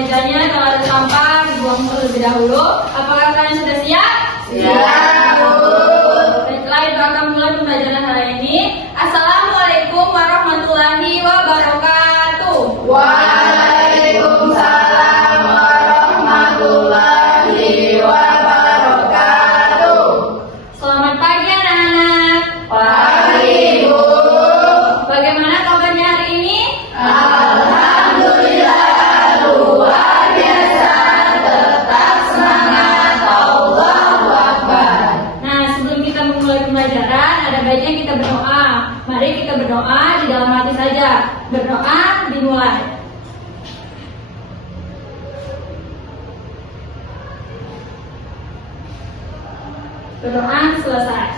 mejanya, kalau ada sampah dibuang terlebih dahulu. Apakah kalian sudah siap? Siap, Bu. Baiklah, itu akan mulai pembelajaran hari ini. Assalamualaikum warahmatullahi wabarakatuh. Waalaikumsalam warahmatullahi wabarakatuh. Selamat pagi anak-anak. Pagi, Bu. Bagaimana kabarnya hari ini? Alhamdulillah luar biasa, tetap semangat, Allahu Akbar. Nah, sebelum kita memulai pembelajaran, ada baiknya kita berdoa. Mari kita berdoa di dalam hati saja. Berdoa dimulai. Berdoa selesai.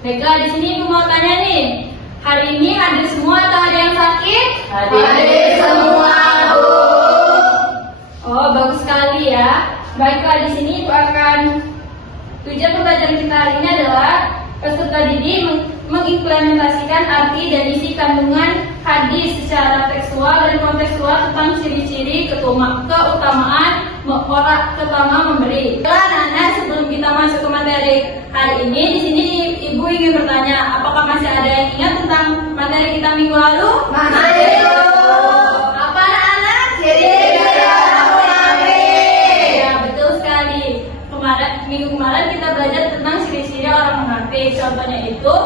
Baiklah, di sini aku mau tanya nih. Hari ini hadir semua atau ada yang sakit? Hadir semua, Bu. Oh, bagus sekali ya. Baiklah, di sini Ibu akan tujuan pembelajaran kita hari ini adalah peserta didik mengimplementasikan arti dan isi kandungan hadis secara tekstual dan kontekstual tentang ciri-ciri keutamaan orang pertama memberi. Anak-anak, sebelum kita masuk ke materi hari ini, di sini Ibu ingin bertanya, apakah masih ada yang ingat tentang materi kita minggu lalu? Masih, Bu. Apa anak-anak? Ya, betul sekali. Minggu kemarin kita belajar tentang ciri-ciri orang munafik. Contohnya itu,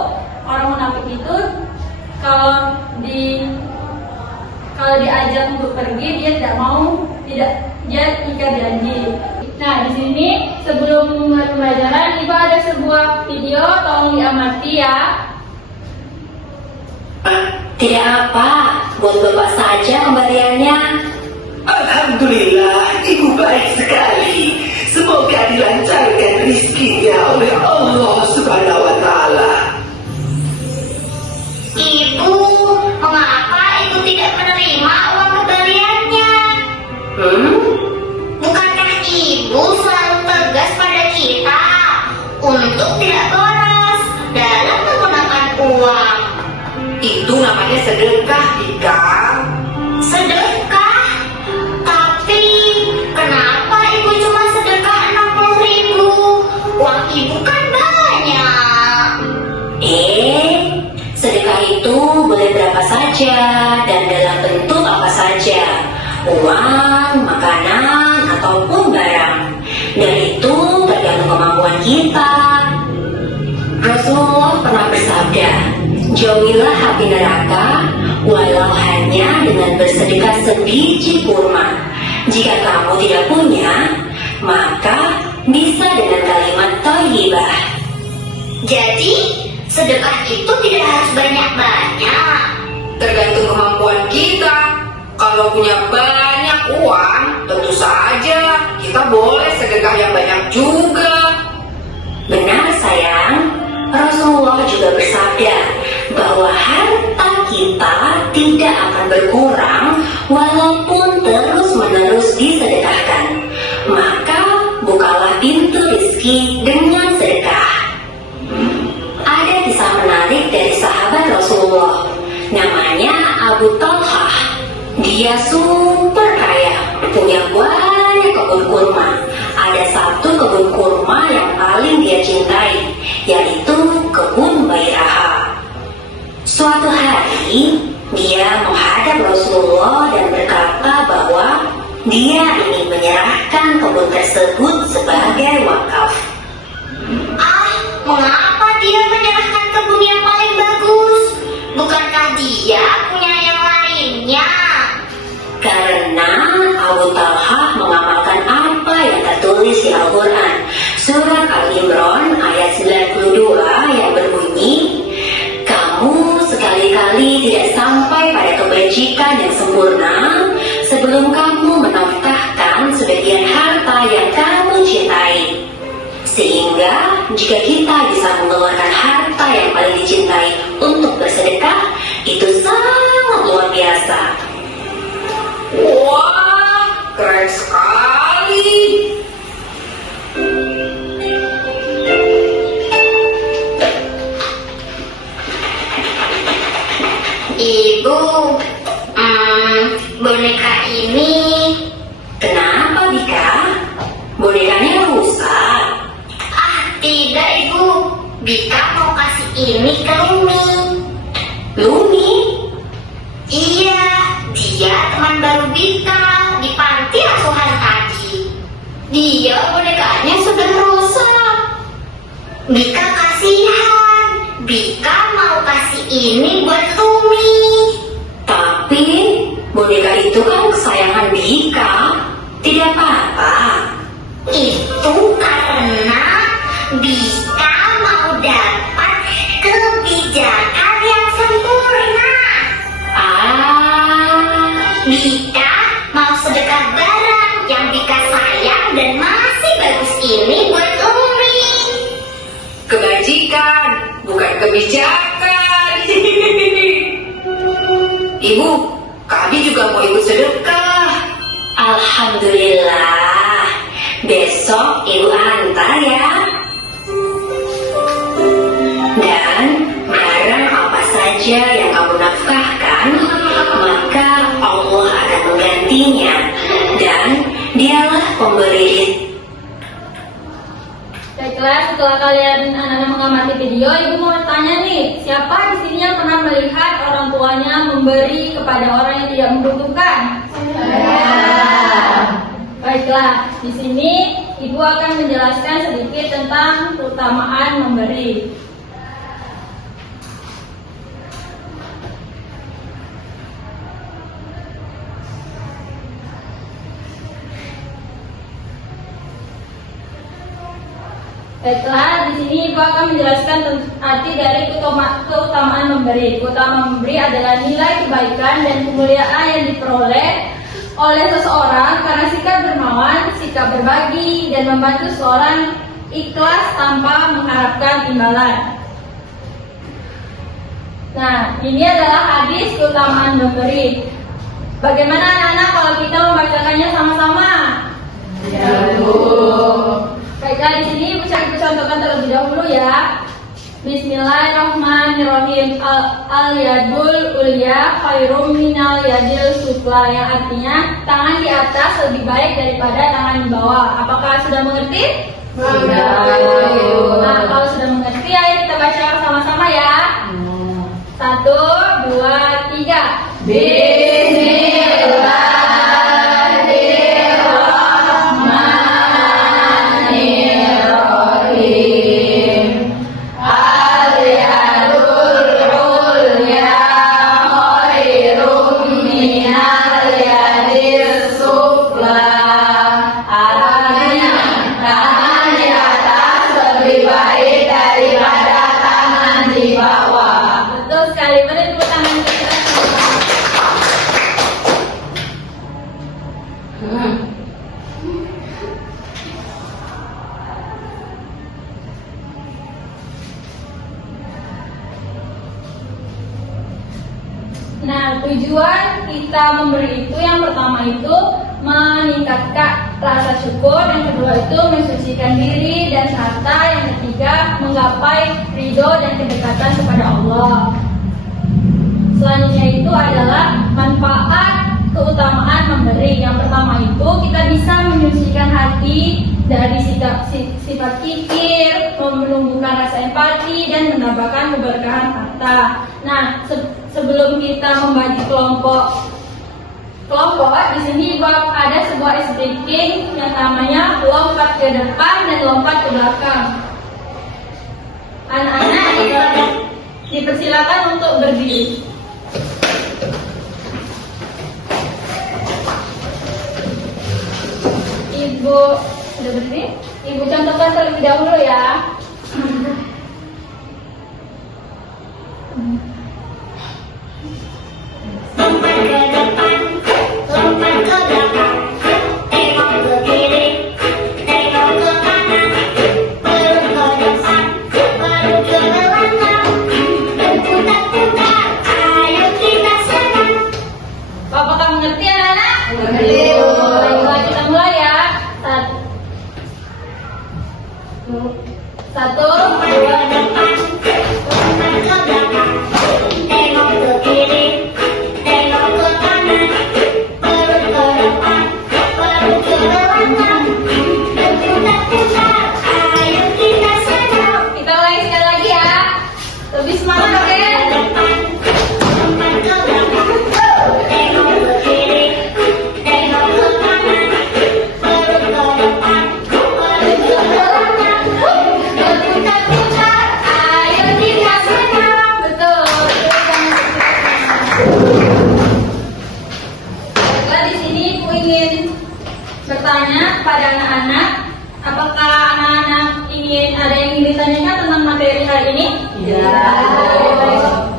orang munafik itu kalau diajak untuk pergi dia dia ingkar janji. Nah, di sini sebelum memulai pembelajaran, Ibu ada sebuah video, tolong diamati ya. Tidak apa, buat Bapak saja kembaliannya. Alhamdulillah, Ibu baik sekali. Semoga dilancarkan rizkinya oleh Allah Subhanahu wa Ta'ala. Ibu, mengapa Ibu tidak menerima uang kembaliannya? Bukankah Ibu selalu tegas pada kita untuk tidak boros dalam menggunakan uang? Itu namanya sedekah, Ika. Sedekah? Tapi kenapa Ibu cuma sedekah 60.000? Uang Ibu kan banyak. Sedekah itu boleh berapa saja dan dalam bentuk apa saja. Uang, makanan, ataupun barang. Dan itu tergantung kemampuan kita. Rasulullah pernah bersabda, jauhilah api neraka walau hanya dengan bersedekah sebiji kurma. Jika kamu tidak punya, maka bisa dengan kalimat thayyibah. Jadi, sedekah itu tidak harus banyak-banyak. Tergantung kemampuan kita. Kalau punya banyak uang, tentu saja kita boleh sedekah yang banyak juga. Benar sayang, Rasulullah juga bersabda bahwa harta kita tidak akan berkurang walaupun terus-menerus disedekahkan. Maka bukalah pintu rezeki dengan sedekah. Ada kisah menarik dari sahabat Rasulullah, namanya Abu Talhah. Dia super kaya, punya banyak kebun kurma. Ada satu kebun kurma yang paling dia cintai, yaitu kebun Bairaha. Suatu hari, dia menghadap Rasulullah dan berkata bahwa dia ingin menyerahkan kebun tersebut sebagai wakaf. Mengapa dia menyerahkan kebun yang paling bagus? Bukankah dia punya yang lainnya? Karena Abu Talhah mengamalkan apa yang tertulis di Al-Quran. Surat Al-Imran ayat 92 yang berbunyi, kamu sekali-kali tidak sampai pada kebajikan yang sempurna sebelum kamu menafkahkan sebagian harta yang kamu cintai. Sehingga jika kita bisa mengeluarkan harta yang paling dicintai untuk bersedekah, itu sangat luar biasa. Wah, keren sekali. Ibu, boneka ini Bika mau kasih ini ke Lumi. Lumi? Iya, dia teman baru Bika di panti asuhan tadi. Dia bonekanya sudah rusak. Bika kasihan. Bika mau kasih ini buat Lumi. Tapi boneka itu kan kesayangan Bika. Tidak apa-apa. Itu karena Bika mau dapat kebijakan yang sempurna. Bika mau sedekah barang yang Bika sayang dan masih bagus ini buat Umi. Kebajikan, bukan kebijakan. Ibu, kami juga mau ikut sedekah. Alhamdulillah. Besok ibu antar ya. Dan barang apa saja yang kamu nafkahkan, maka Allah akan menggantinya. Dan dialah pemberi. Baiklah, setelah kalian anak-anak mengamati video, ibu mau tanya nih, siapa di sini yang pernah melihat orang tuanya memberi kepada orang yang tidak membutuhkan? Baiklah, di sini ibu akan menjelaskan sedikit tentang keutamaan memberi. Baiklah, di sini ibu akan menjelaskan arti dari keutamaan memberi. Keutamaan memberi adalah nilai kebaikan dan kemuliaan yang diperoleh oleh seseorang karena sikap dermawan, sikap berbagi, dan membantu seorang ikhlas tanpa mengharapkan imbalan. Nah, ini adalah hadis keutamaan memberi. Bagaimana anak-anak kalau kita membacakannya sama-sama? Ya, Bu. Baiklah, di sini ibu contohkan terlebih dahulu ya. Bismillahirrahmanirrahim. Al-yadul ulya khairum minal yadil sufla, yang artinya tangan di atas lebih baik daripada tangan di bawah. Apakah sudah mengerti? Sudah. Nah, kalau sudah mengerti, ayo kita baca sama-sama ya. 1, 2, 3. Betul sekali, mari tepuk tangan kita. Nah, tujuan kita memberi itu yang pertama itu meningkatkan rasa syukur, yang kedua itu mensucikan diri, dan serta yang ketiga menggapai ridho dan kedekatan kepada Allah. Selanjutnya itu adalah manfaat keutamaan memberi. Yang pertama itu kita bisa menyucikan hati dari sifat kikir, menumbuhkan rasa empati, dan menambahkan keberkahan harta. Nah, sebelum kita membagi kelompok, di sini ada sebuah speaking yang namanya lompat ke depan dan lompat ke belakang. Anak-anak dipersilakan untuk berdiri. Ibu sudah berdiri? Ibu contohkan terlebih dahulu ya. Lompat ke depan, lompat ke belakang, tengok ke kiri, tengok ke kanan, belum ke depan, baru ke belakang, berputar-putar, ayo kita senang. Apakah mengerti anak-anak? Mengerti. Baiklah, kita mulai ya. 1, bertanya pada anak-anak, apakah anak-anak ingin ada yang ingin ditanyakan tentang materi hari ini? Iya.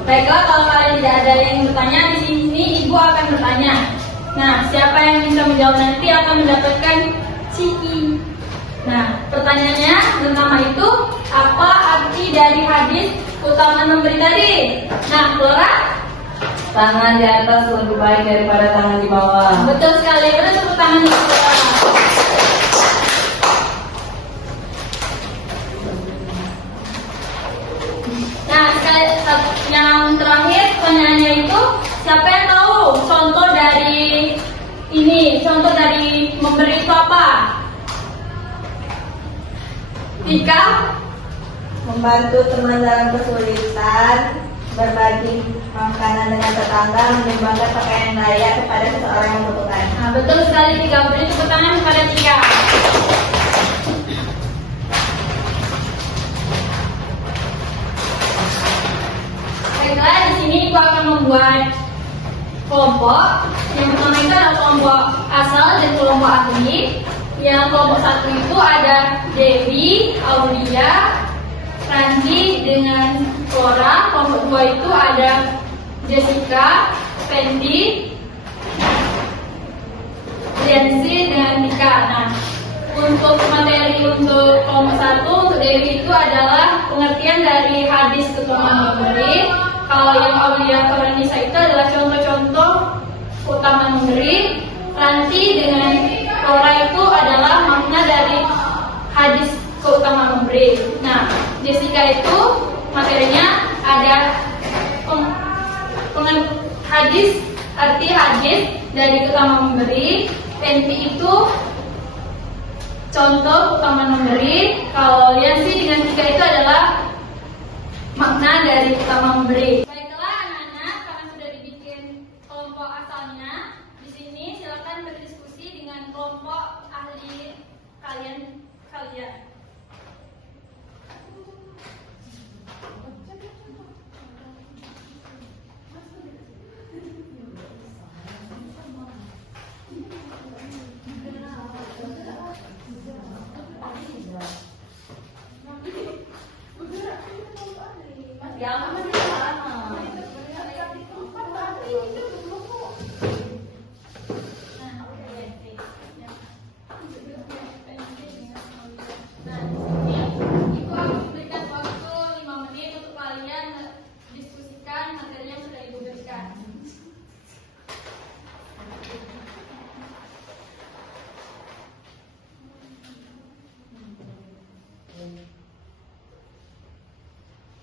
Baiklah, kalau kalian tidak ada yang bertanya, di sini ibu akan bertanya. Nah, siapa yang bisa menjawab nanti akan mendapatkan ciki. Nah, pertanyaannya pertama itu, apa arti dari hadis keutamaan memberi tadi? Nah, Flora? Tangan di atas lebih baik daripada tangan di bawah. Betul sekali, benar tepuk tangan untuk Flora. Nah, yang terakhir pertanyaannya itu, siapa yang tahu contoh dari ini, contoh dari memberi itu apa? Tika? Membantu teman dalam kesulitan, berbagi makanan dengan tetangga, menyumbangkan pakaian layak kepada seseorang yang membutuhkan. Nah, betul sekali Tika, beri tepuk tangan kepada Tika. Baiklah, di sini aku akan membuat kelompok. Yang pertama itu adalah kelompok asal dan kelompok ahli. Yang kelompok satu itu ada Dewi, Aulia, Randy dengan Flora. Kelompok dua itu ada Jessica, Fendi, Jensi dengan Tika. Nah, untuk materi untuk kelompok satu, untuk Dewi itu adalah pengertian dari hadis keutamaan memberi. Kalau yang Aulia atau Ranisa itu adalah contoh-contoh keutamaan memberi. Ranti dengan Flora itu adalah makna dari hadis keutamaan memberi. Nah, Jessica itu materinya ada hadis, arti hadis dari keutamaan memberi. Fendi itu contoh keutamaan memberi. Kalau Yansi dengan Tika itu adalah makna dari keutamaan memberi. Baiklah anak-anak, karena sudah dibikin kelompok asalnya, di sini silakan berdiskusi dengan kelompok ahli kalian.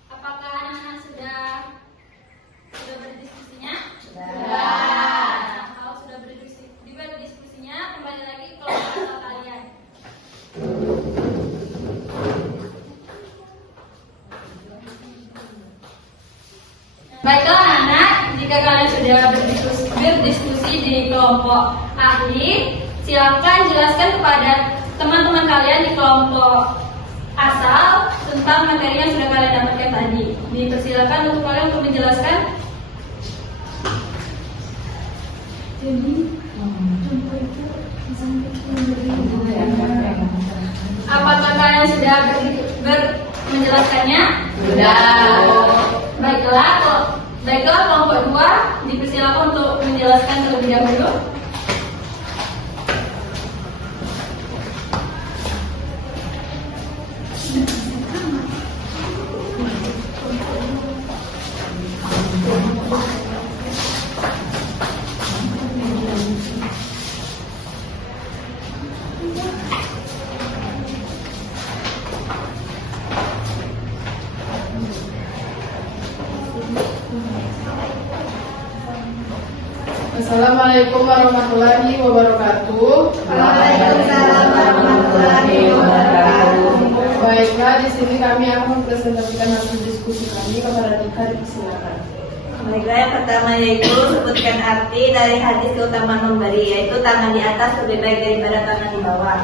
Apakah anak-anak sudah berdiskusinya? Sudah. Kalau sudah berdiskusinya, kembali lagi ke kelompok asal kalian. Baiklah anak, jika kalian sudah berdiskusi di kelompok ahli, silakan jelaskan kepada teman-teman kalian di kelompok asal tentang materi yang sudah kalian dapatkan tadi. Dipersilakan untuk kalian untuk menjelaskan. Apakah kalian sudah menjelaskannya? Sudah. Baiklah kelompok dua dipersilakan untuk menjelaskan terlebih dahulu. Assalamualaikum warahmatullahi wabarakatuh. Waalaikumsalam warahmatullahi wabarakatuh. Baiklah, di sini kami akan mempresentasikan hasil diskusi kami kepada Tika. Silakan. Baiklah, yang pertama yaitu sebutkan arti dari hadis keutamaan memberi, yaitu tangan di atas lebih baik daripada tangan di bawah.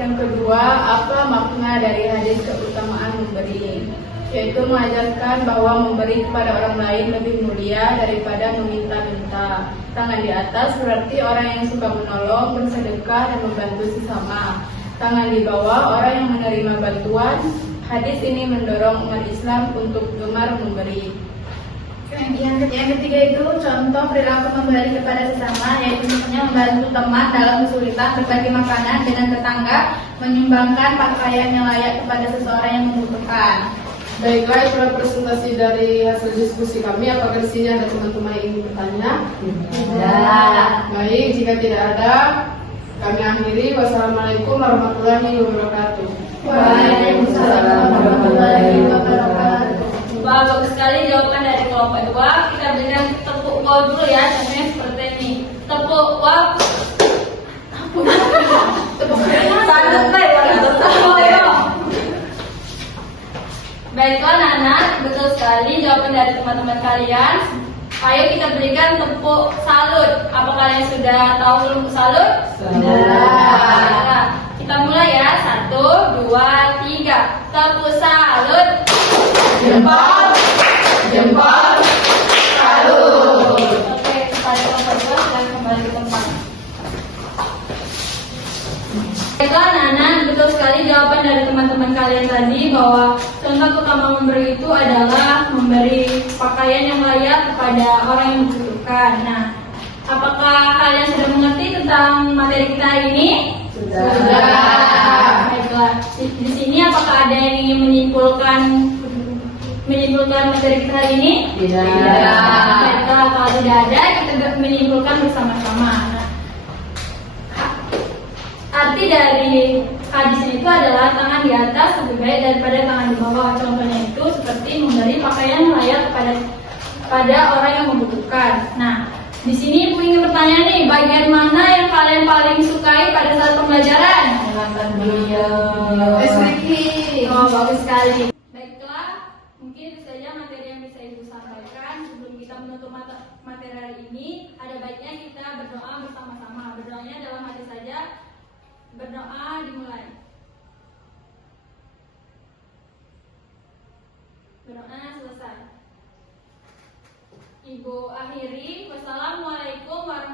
Yang kedua, apa makna dari hadis keutamaan memberi? Yaitu mengajarkan bahwa memberi kepada orang lain lebih mulia daripada meminta-minta. Tangan di atas berarti orang yang suka menolong, bersedekah, dan membantu sesama. Tangan di bawah orang yang menerima bantuan. Hadis ini mendorong umat Islam untuk gemar memberi. Yang ketiga itu contoh perilaku memberi kepada sesama, yaitu misalnya membantu teman dalam kesulitan, berbagi makanan dengan tetangga, menyumbangkan pakaian yang layak kepada seseorang yang membutuhkan. Baiklah, itulah presentasi dari hasil diskusi kami. Apakah di sini ada teman-teman yang ingin bertanya? Tidak. Baik, jika tidak ada, kami akhiri. Wassalamualaikum warahmatullahi wabarakatuh. Waalaikumsalam warahmatullahi wabarakatuh. Wah, bagus sekali jawaban dari kelompok 2. Kita berikan tepuk wow dulu ya, contohnya seperti ini. Tepuk wow. Tanduk Baiklah anak-anak, betul sekali jawaban dari teman-teman kalian. Ayo kita berikan tepuk salut. Apa kalian sudah tahu belum salut? Sudah. Kita mulai ya. 1, 2, 3. Tepuk salut. Jempol, jempol, salut. Oke, pada kelompok 2 silahkan kembali ke tempat. Baiklah anak-anak, betul sekali jawaban dari teman-teman kalian tadi bahwa contoh utama memberi itu adalah memberi pakaian yang layak kepada orang yang membutuhkan. Nah, apakah kalian sudah mengerti tentang materi kita hari ini? Sudah. Baiklah, di sini apakah ada yang ingin menyimpulkan materi kita hari ini? Tidak. Baiklah, kalau tidak ada, kita menyimpulkan bersama-sama. Nah, arti dari hadis itu adalah tangan di atas lebih baik daripada tangan di bawah. Contohnya itu seperti memberi pakaian yang layak pada orang yang membutuhkan. Nah, di sini Ibu ingin bertanya nih, bagian mana yang kalian paling sukai pada saat pembelajaran? Oh, bagus sekali. Baiklah, mungkin itu saja materi yang bisa Ibu sampaikan. Sebelum kita menutup materi hari ini, ada baiknya kita berdoa bersama-sama. Berdoanya dalam hati saja. Berdoa dimulai. Berdoa selesai. Ibu akhiri. Wassalamualaikum warahmatullahi wabarakatuh.